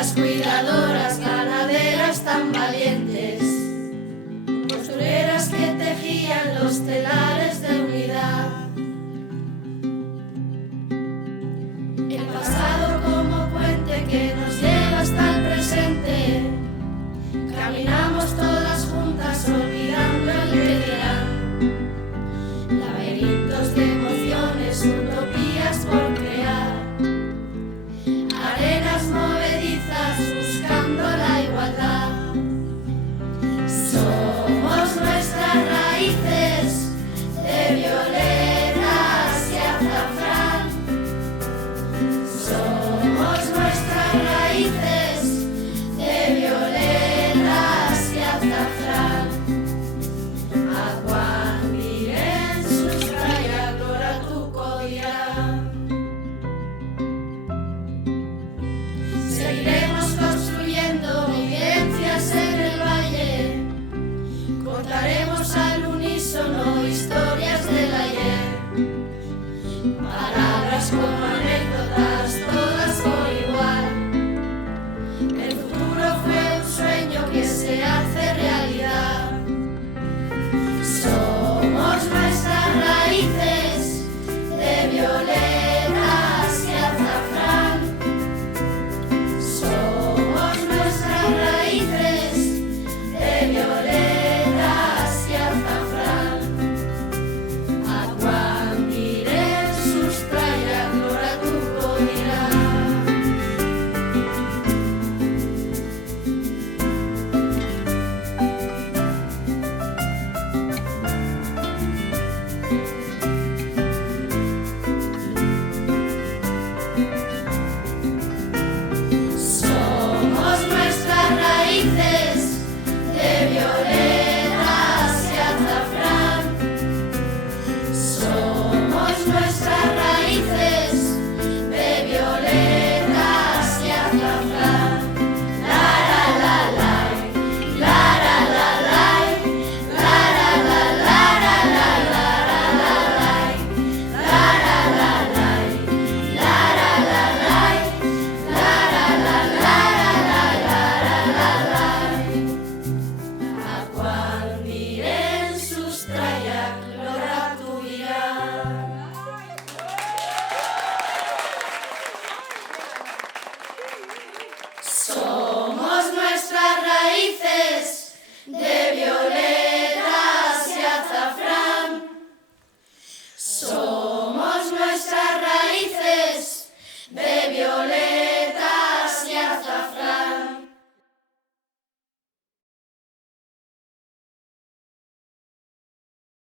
Las cuidadoras, ganaderas tan valientes, costureras que tejían los telares de unidad. El pasado como puente que nos lleva hasta el presente, caminamos todas juntas olvidando el que dirán. Laberintos de emociones, utopías por crear, arenas movedizas buscando la igualdad. Somos nuestras raíces de violetas y azafrán. Somos nuestras raíces de violetas y azafrán. Aguan diren sustraiak loratuko dira. Seguiremos